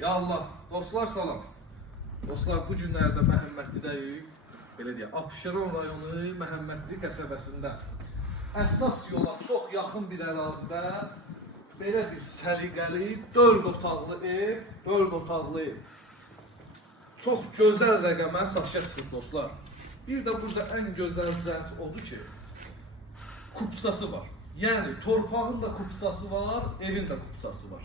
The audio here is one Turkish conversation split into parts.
Ya Allah, dostlar salam. Dostlar bu günlərdə Məhəmməddidəyik. Belə deyək, Abşeron rayonu Məhəmmədli qəsəbəsində əsas yola çox yaxın bir ərazidə belə bir səliqəli 4 otaqlı ev, 4 otaqlı ev. Çox gözəl rəqəmə satışa çıxıb dostlar. Bir də burada ən gözəl cəhət odur ki, kupsası var. Yəni torpağın da kupsası var, evin də kupsası var.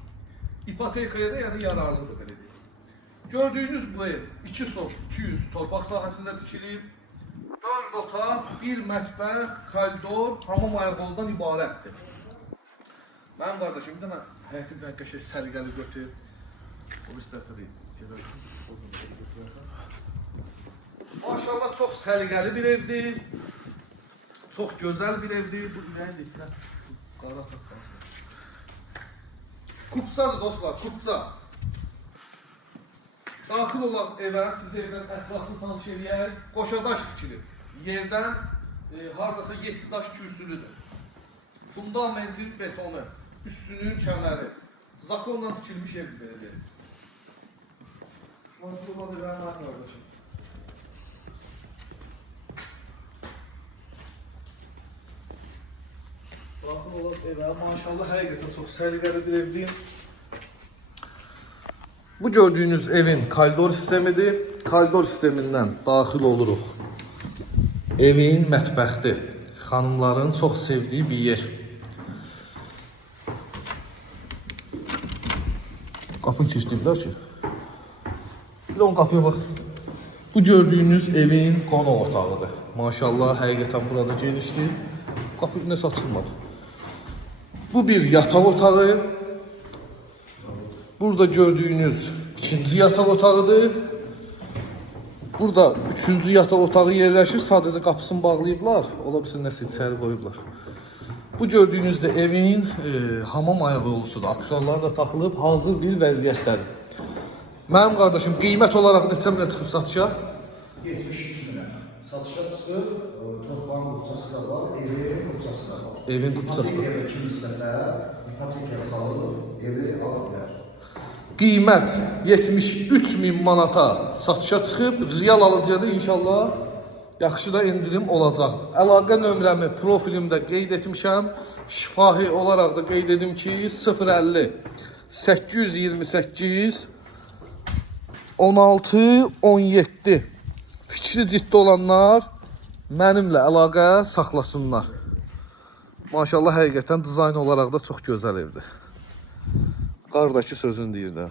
İpotekaya da yəni yararlıdır belə deyək. Gördüyünüz bu ev 2 sol 200 torpaq sahəsində tikilib. 4 otaq, 1 mətbəx, koridor, hamam ayaqoldan ibarətdir. Mənim qardaşım bir dənə həyətin bir qəşəng səliqəli götür. O bir tərəfdə gedərsən. Maşallah çox səliqəli bir evdir. Çox gözəl bir evdir. Bu ürəyin içinə qara taqqansın. Kupsadır dostlar, kupsa. Daxil olaq evə, sizi evdən ətraflı tanış eləyək. Qoşadaş tikilib. Yerdən e, hardasa 7 daş kürsülüdür. Fundamentin betonu, üstünün kəməri. Zakonla tikilmiş evdir deyək. Kontrol edən var qardaşım. Daxil olaq evə, maşallah həqiqətən çox səliqəli bir evdir. Bu gördüyünüz evin koridor sistemidir. Koridor sistemindən daxil oluruq. Evin mətbəxdir. Xanımların çox sevdiyi bir yer. Qapını keçdimdə ki. Bir də onun qapıya bax. Bu gördüyünüz evin qonaq otağıdır. Maşallah, həqiqətən burada genişdir. Qapı nəsə açılmadı. Bu bir yataq otağı. Burada gördüğünüz ikinci yatak otağıdır. Burada üçüncü yatak otağı yerləşir. Sadəcə qapısını bağlayıblar. Ola bilsin nəsə içəri qoyublar. Bu gördüyünüz də evin e, hamam ayağı olusudur. Aksesuarlar da taxılıb hazır bir vəziyyətdədir. Mənim qardaşım qiymət olaraq neçə minə çıxıb satışa? 73 minə. Satışa çıxır, torpağın qupçası da var, evin qupçası da var. Evin qupçası da. İpotekaya kim istəsə, ipotekaya salıb, evi ala bilər. Qiymət 73 min manata satışa çıxıb, real alıcıya da inşallah yaxşı da indirim olacaq. Əlaqə nömrəmi profilimdə qeyd etmişəm. Şifahi olaraq da qeyd edim ki 050 828 16 17 Fikri ciddi olanlar mənimlə əlaqə saxlasınlar. Maşallah həqiqətən dizayn olaraq da çox gözəl evdir. Qardakı sözün deyir də.